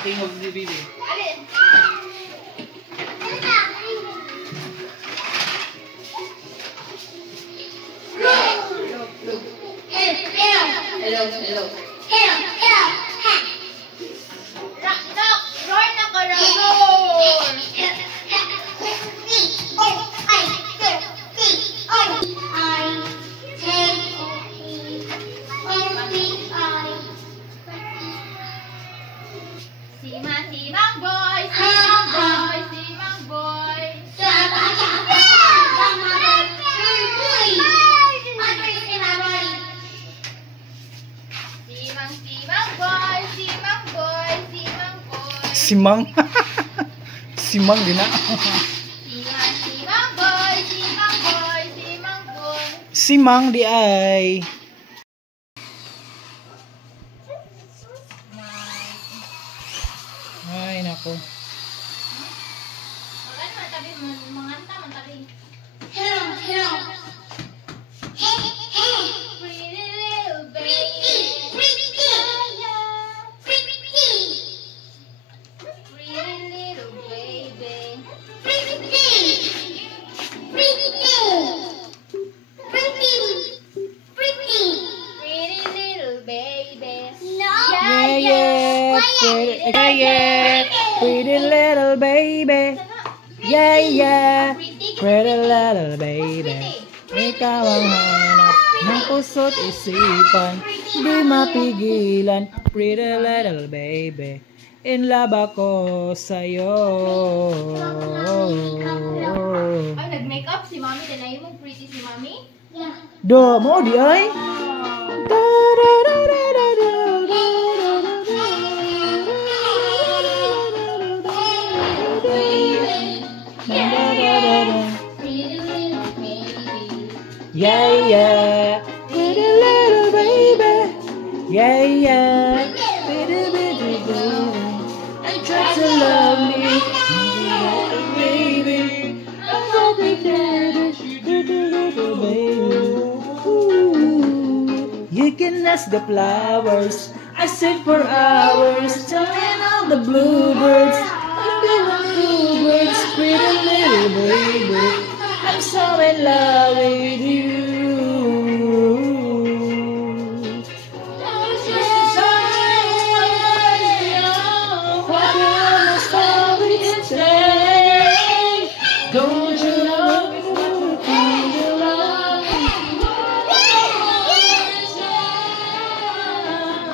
tingog ni Bibi. Hello. Roar na ka lang. Simang boy. Simang. Simang din na. Simang di ay. Ay nako. Pretty little baby. Yeah. Pretty little baby. Ikaw ang hanap ng puso't isipan, di mapigilan. Pretty little baby, in love ako sa'yo. Ay, nag-makeup si Mami. Dalayin mong pretty si Mami? Yeah. Do, mo di ay? Yeah. Pretty little baby. Yeah. Pretty baby. I try to love me. Baby. I'm so pretty baby. You can ask the flowers. I sit for hours talking all the bluebirds. Pretty little baby. I'm so in love with you. Don't you know?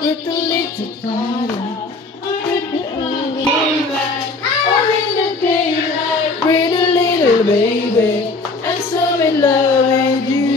Little party. Pretty little baby, I'm so in love with you.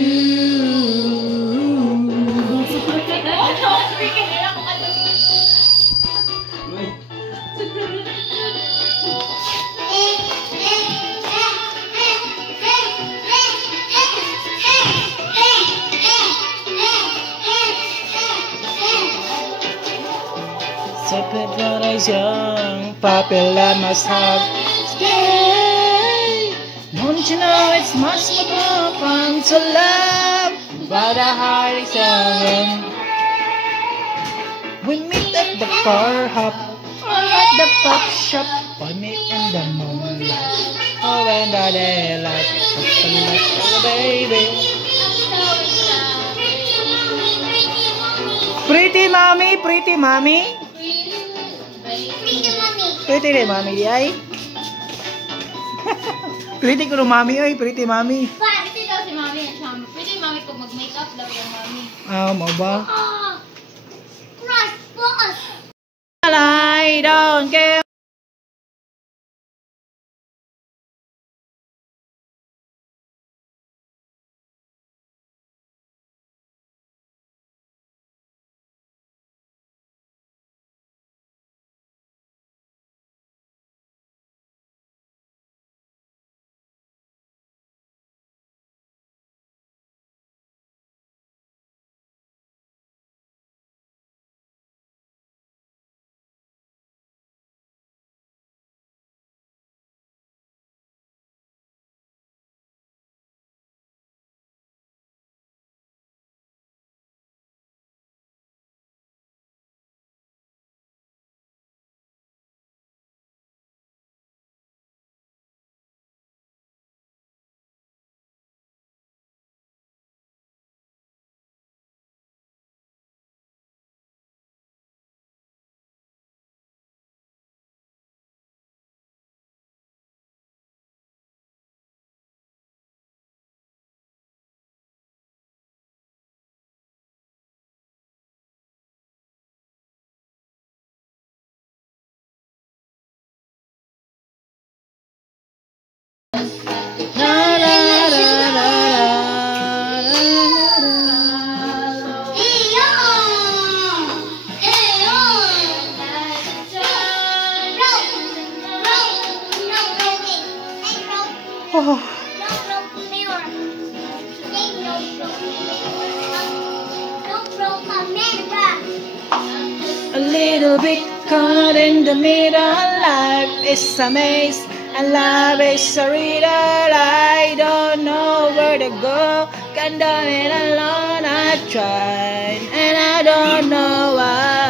Sa preparation, popular must have stay. Don't you know it's much more fun to love, but a heart is young. We meet at the car hop, or at the pop shop, or meet in the moonlight, or when the daylight, oh baby. Pretty mommy. Pretty rin mami di ay. Pretty ko ng mami ay, pretty mami. Pretty daw si Mami. Pretty Mami kung mag-makeup daw yung Mami. Mau ba? Crush boss! I don't care. Oh. A little bit caught in the middle. Life is a maze and life is a riddle. I don't know where to go. Can't do it alone. I tried and I don't know why.